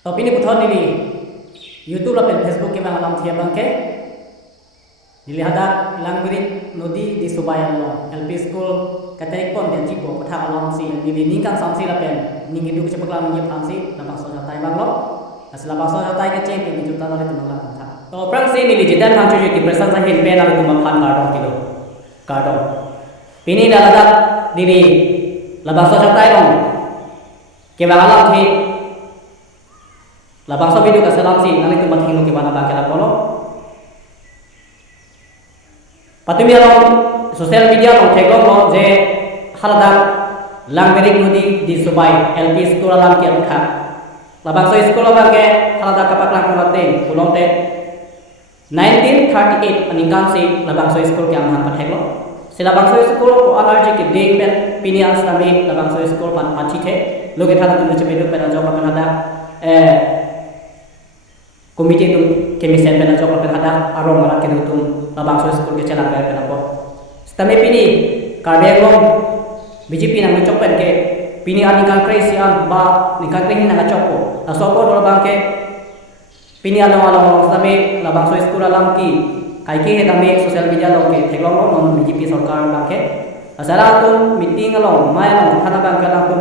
Tapi ini putar ini YouTube lapen Facebook ke malam tiap bangke. Dilihat langbirit nodi di Subaya lo LP School katarik pon dan jipo patah alam si ini ningkang samsi lapen ning itu kecepek lam nyep samsi lapang soja tai bang lo asla lapang soja tai ke cempe di juta lari tulang lapang ta to prang si ni jidan hang cuci di presa sa hin pen ari tumam phan kardong kilo kardong pini daladak diri lapang soja tai long ke bang alam thi lapang so video ka salam si nali tumat hingo ke bana bangke la polo Patumi along sosial media long tegong lo je haladang langberik nudi di Subai LP School alam kian kha labang so school abang ke halada kapak lang kumate pulong te 1938 aningkang si labang so school ke amhan pathego sila labang so school ko alarji ke ding pen pinian sami labang so school pan pachi the loge thada tu chepe do pen jawab pen hada komite tu kemisen pen jawab pen hada arong mara ke tum labang so school ke chala pen apo stame pini karbegom BJP nang mencopen ke pini anikan crazy an ba nikan kring nang chopo asopo do bangke pini along stame labang so school alam ki kai ke dame social media lo ke theglong non BJP sarkar bangke asara tu meeting along mai along thana bangke lang tu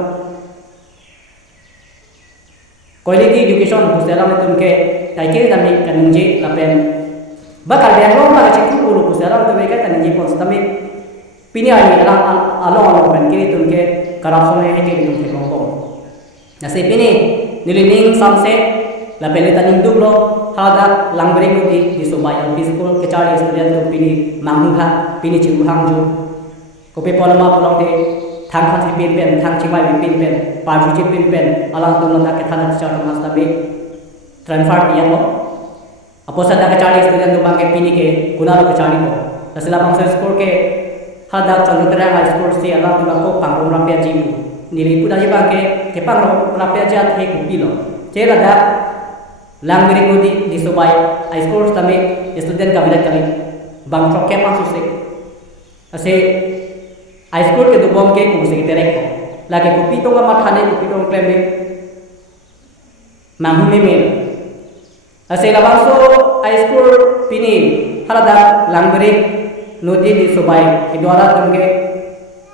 quality education pusalam tum ke kai ke dame kanunji lapen bakal benglo ba chikku ulu pusalam tu ke kanunji pon stame pini ai along ben kiri tum ke corruption he ke tum ke long nase pini nilining samse la pele taning dublo hada langbring di Subaya peaceful ke chari student tum pini manghha pini chiu hangju ko pe polama polong de thang khan pin pen thang chimai pin pen parju chi pin pen alang tum la ke thana char tum hasta be transfer yamo aposa da ke chari student tum ke pini ke kunalo ke chari ko asila bang score ke hada chandra high school si ala tu ko pangrom rapia jibu nili puda je bangke ke pangrom rapia ja the ku pilo chela da langbiri godi di Subai high school tame student ka bilat kali bang troke pa suse ase high school ke do bom ke ku se terek ko lage ku pitong ma thane ku pitong kleme mangu me ase labang so high school pini halada langbiri nodi di Subai idwara tumge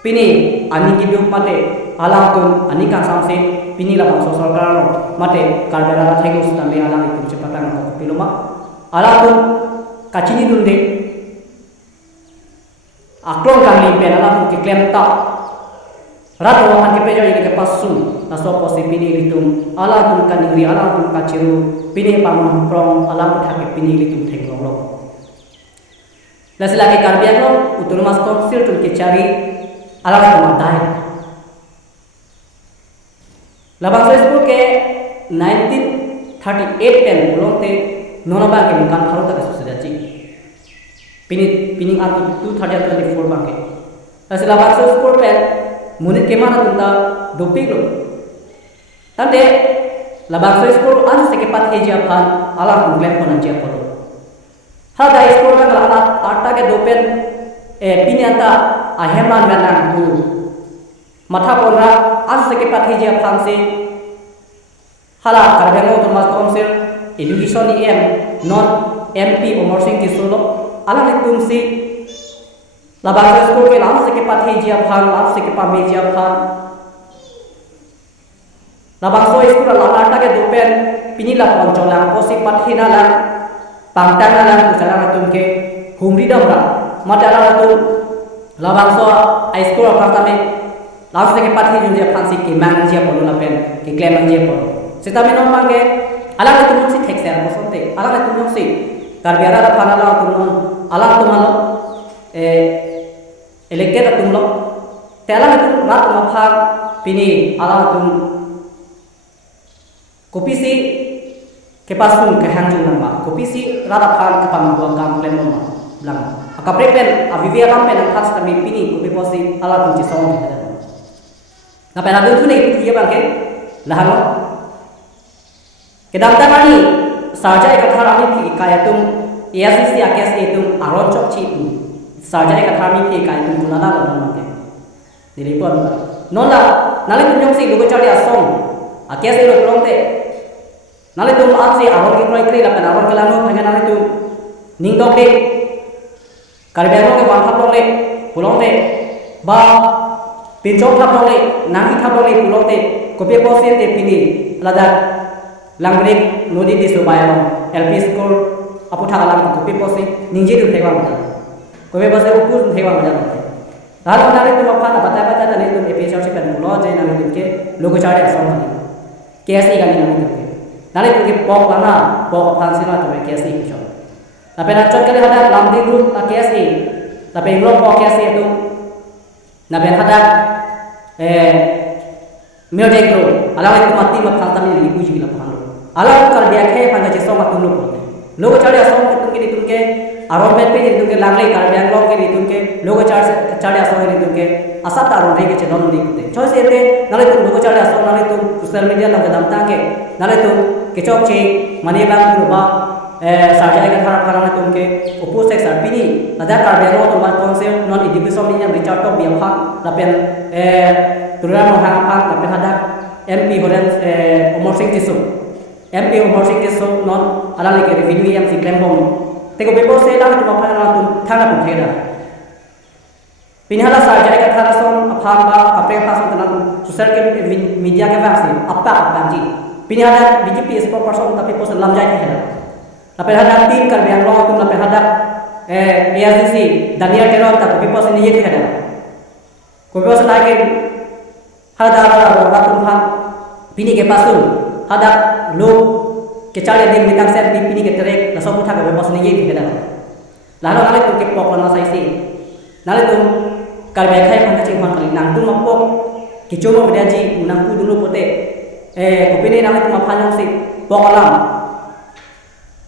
pini ani kiduk mate alang tum ani kan samse pini la bangso sarkar no mate karbera thegu stame alang itum chepatang ko piloma alang tum kachini dunde aklong kangli pen alang ki klem ta rat wahan ke pejo ini ke pasu naso posi pini litum alang tum kaningri alang tum kachiru pini pamon prong alang thake pini litum thenglo lo Lagi karbian lo utul mas konsir tu ke cari alam kemadai. Labang saya sebut ke 1938 pen belum te nona bang ke bukan haru tak susah jadi. Pining antu 2024 bang ke. Lagi labang saya sebut pen munit kemana tunda doping lo. Tante labang saya sebut antu sekepat heja pan alam mengklaim konan dia polo. Hada school ka kala atta ke dopen pini anta ahemran ganang tu matha ponra as ke pathi je phamse hala karbeno to mas council education em non MP Omar Singh Kisolo ala ni tumsi labang school ke lam se ke pathi je pham lam se ke pa me je pham labang so school la atta ke dopen pini la poncholang posi pathi na la pangtang alang usaha atum ke humri damra mata atum labang so high school apartame langsung ke pathi junja phansi ke manager polo lapen ke claim manager polo sitame no mange alang atum si thexer bosonte alang atum si karbiara la phanala atum alang atum lo elected atum lo tela atum rat maphar pini alang atum kopisi kepasung ke hanjung nama kopisi rada phan ke pambuang kam plan nama blang akapre pen avivi alam pen khas kami pini kopi posi ala tunci song kita na pen adu tu nei dia bang ke lahano kedam tani sarjai kathar ami ki kayatum ASC akes etum aron chok chi tu sarjai kathar ami ki kayatum kunala bang ke dilipon nonla nale tunjong si logo chari asong akes ero long te Nale tu aksi aron ki kroi kri la pen aron kelanu phanga nale tu ning dok de karbelo ke ban thap long le pulong de ba pinchok thap long le nang ki thap long le pulong de kope ko se te pini lada langrek nodi di subayalong LP school apu thagalam kope ko se ningje du thegwa ma kope ko se upu thegwa ma lalu nale tu apa bata nale tu episode se pen pulo je nale tu ke logo chart asong kali KSI kali nale tu nale tu ke pok lana pok pansina tu KSI pichon tapi nak cot kali ada lamdi group KSI tapi belum pok KSI tu nabe ada music group ala itu mati mat khatam ni ibu jila pahalo ala kal dia ke panga je song atum logo chart asong tu ke aron bet pe itu ke langle kal dia log ke itu ke logo chart asong itu ke asap taron rege che don di kute choice ete nale tu logo chart asong nale tu social media la gadam ta ke nale tu kechok che mani bang ba sarjai ka thara phara na tumke upu sek sar pini ada kar belo to ma konsel non education ni am richard to biam pha la pen turana no hang pha la pen ada MP horen umor sing tisu MP umor sing tisu non ala le ke revenue am si claim hom te ko bebo se la to ma pha na tum thana pu theda pinhala sarjai ka thara som apha ba apre pha som tan social ke media ke vaccine apa ji pinhala BJP sport person tapi pos lam jai ke tapi hadap tim kar biang lo tum tapi hadap ASDC Daniel Teron tak kopi pos ni ye ada kopi pos lagi hadap orang tum han pini ke pasul hadap lo ke cale din mitang set pini ke terek la so putha kopi pos ni ye ada lalu nale tu ke pok na sai si nale tu kar biang khai phang ching phang kali nang tu ma pok ki chomo beda ji nang ku dulu pote kopi ni nale tu ma phanyong si pok alam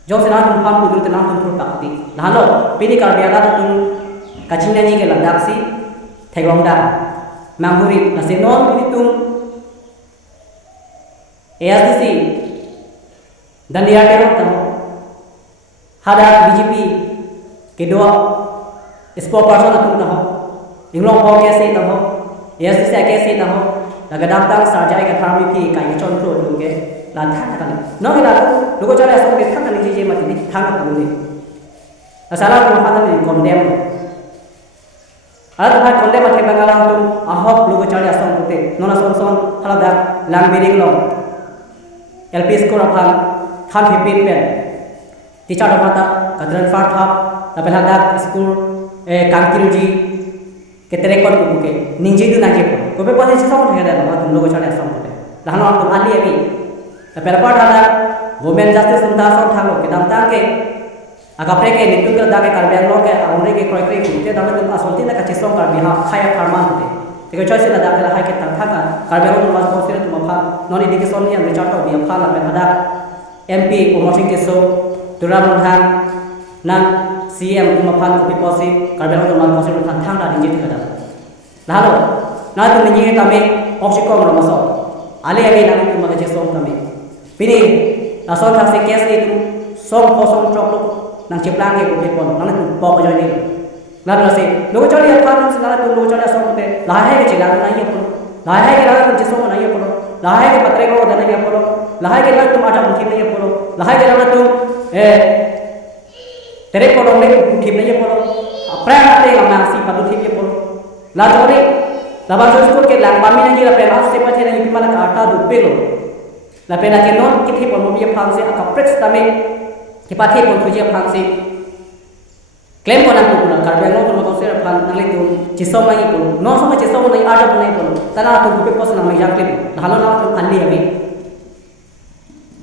jom se na tum pam ku tu na tum thur pakti lalo pini kar biaga tu kachina ni ke ladak si theglongda manguri na se non pini tum ASDC Daniel Teron tam hada BJP ke dua sport person atum ta ho inglong ko ke se ta ho ASDC ke se ta ho laga dam sarjai ka tharmi pi ka yechon pro tu ke la thana kan no ila logo chale asong ke thana ni je mati thana pu ni asala tu hana ni condemn ala tu condemn ate bangala tu ahok logo chale asong pute nona son hala da lang biring lo LP school aphan than hipin pen teacher mata kadran fat thap tapi hada school kangkilji ketere kon ku ke ninje du na je ko be pone se song thega da tu logo chale asong pute lahano tu ali abi perpat ada women justice unta song thango ke dam ta ke agapre ke nitu ke da ke karbian lo ke aunre ke kroi kroi ku te dam tu asolti na ka chisong kar biha khaya farman te te ko choice la da ke hai ke ta thaka karbian lo mas ko sire tu ma pha non education ni am richard to biha pha la be ada MP promoting ke so duram than nan CM tu ma pha ku piposi karbian lo mas ko sire than thang da ni je da lalo na tu ni ta me oxycom ro maso ale age na tu ma ke song ta me pini asal thasi kes itu som kosong choklo nang cheplang ke ko pon nang tu pok jo ni na nasi logo chali apha nang sala tu logo chali som te la hai ke chila na ye pon la hai ke la tu chisom na ye pon la hai ke patre ko dana ye pon la hai ke la tu mata muthi na ye pon la hai ke la tu tere ko dong le muthi na ye pon apra te nang si padu thi ye pon la jore la ba jo ke lang ba mi na ji la pe la se pa the na yi mala ka ata du pe lo la pena ke non ki the pon mo bi phang se aka prex tame ki pa the pon thuji phang se claim pon ang pun kar be no ko se phang nang le tu chisom nai pon no so ma chisom nai ada pon nai pon tana tu pe pos na mai jak le halo na tu ali abi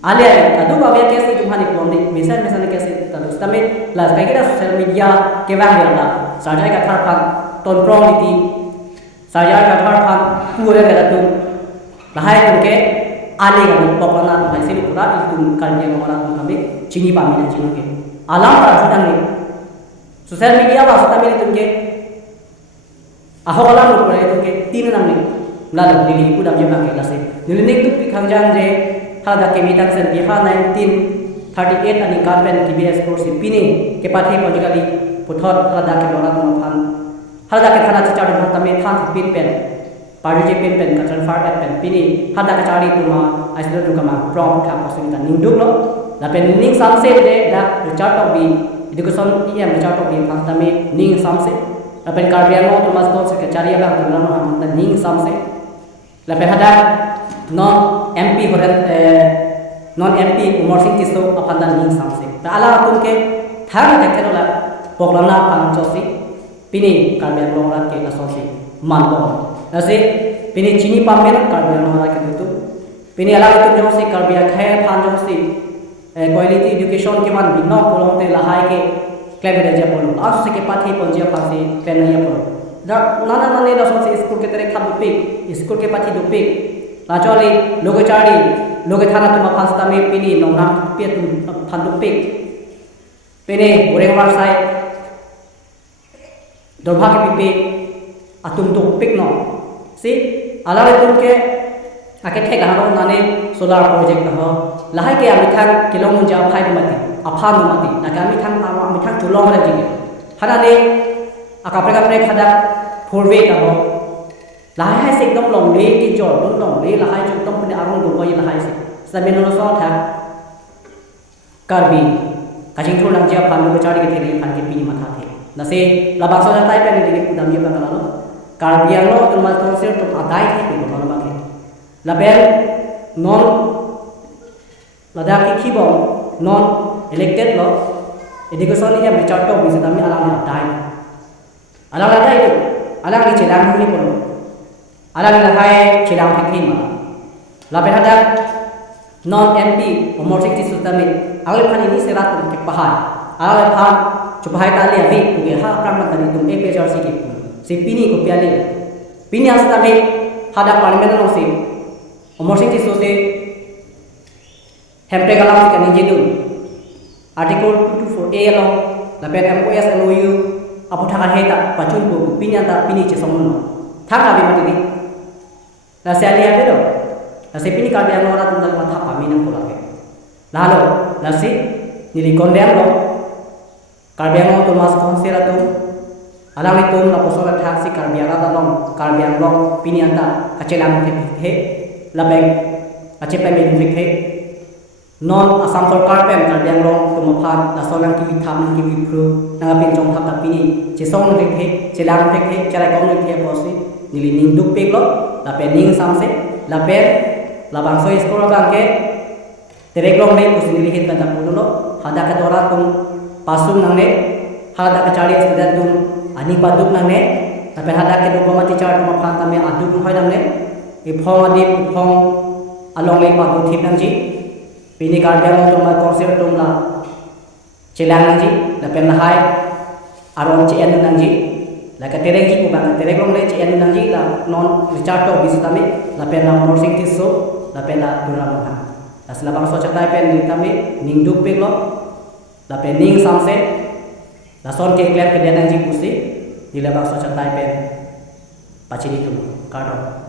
ali adu ba ke se tu hani pon ni misan ke se ta tame la kai ke social media ke wa ya la sa dai ka thar phang ton pro ni ti sa ya ka thar phang pu re ka tu la hai tu ke ale ga popana na se pura itu karnya ngora kami chini pami na chini ke alam ra sudan ni social media ba sudan ni tunke ahola no pura itu ke tin nang ni la ni ku dam je ba ke la se ni ni tu pi khang jang je hada ke mitang sen biha 1938 ani karpen TBS course pini ke pathe politikali puthot hada ke dora no phan hada ke thana chichar than tame than pin pen participant pen ka transfer pen pini hada ka chari tuma aislo tu kama prom tha possibility ningduk lo la pen ning samse de da chart of the education em chart of the pantame ning samse la pen karbiano tuma sponsor se ka chari ba tuna no hamta ning samse la pen hada non mp horan non mp umor sing tiso apanda ning samse ta ala tun ke thang de la poklana pang chosi pini karbiano la ke la sosi manbo nasi pini chini pamen karbiano la ke tu pini ala tu josi karbia khay phan josi quality education ke man binno polong te lahai ke claim de ja polo as se ke pathi ponjia phasi claim ya polo da nana nane da sosi school ke tere khab pik school ke pathi du pik la choli logo chari logo thana tu ma phasta me pini nongnam pe tu phan du pik pini ore war sai दुर्भाग्य पिपे अतुम तो pick no सी अलग तुम के आके थे गहनो नाने सोलर प्रोजेक्ट हो लहाय के अमिथान किलोमीटर जा फाइव मती अफान मती नाके अमिथान चुलोंग रे जिगे हनाने अकाप्रे काप्रे खदा फोरवे हो लहाय है से एकदम लंगले की जोर लंगले लहाय जो एकदम पुने आरों दुबो ये लहाय से समेनो नो सो था करबी काजिंग थोड़ा जे अफान को चाड़ी के थे फान के पीनी माथा थे nasi labak so jatai pe ni digi udam ye bang lo karbiang lo tu mas tong sir tu adai ke ko lo ba ke label non lada ki khibo non elected lo education ni am chat to bis dami ala na adai ala adai tu ala ni chelang ni ko ala ni hai chelang ke ma label ada non mp homosexuality system ala phani ni serat ke pahai ala phan चुपाई ताले अभी पुगे हा प्रामण तनी तुम एक पेज और सी के सी पीनी को प्याले पीनी आस्ता में हादा पार्लियामेंट नो से ओमोसिटी सो से हेम्प्रे गला के निजे दु आर्टिकल 224 ए लो लपेट एमओएस एनओयू अपु थाका हेता पचुन को पीनी आता पीनी चे समन थाका भी मत दी ला से आलिया दे दो ला से पीनी का दे नोरा तुम दल माथा पामी न कोला के लालो ला से निली कोंडेम लो karbiang tu mas konsera tu alang itu na posola taksi karbiang ada long karbiang long pini anta kacelang ke he labeng ace pe me he non asam sarkar pen karbiang long tu maphan na solang ki tham ki pru na pin jong thap pini che song ke he celang ke he cerai kong ke posi nili ning duk pe lo la pe ning samse la pe labang so iskora bang ke terek long nei pusi nili hit ta pulo lo hada ka dora tum pasung nangne hada ka chari student tum ani paduk nangne tapi hada ke do mati char tum phan tame aduk hoi nangne e phong adip phong along le pa thip nang ji pini karbiang tum ma concept tum la chelang nang ji la pen hai aron che en nang ji la ka terek ji ko bang terek long le che en nang ji la non richard to bisitame la pen na nursing tiso la pen la duram ha la selabang so chatai pen ni tame ning duk pe lo la pening samse la son ke klep ke dia nang ji pusi di labak so chatai pen pachiri tu karo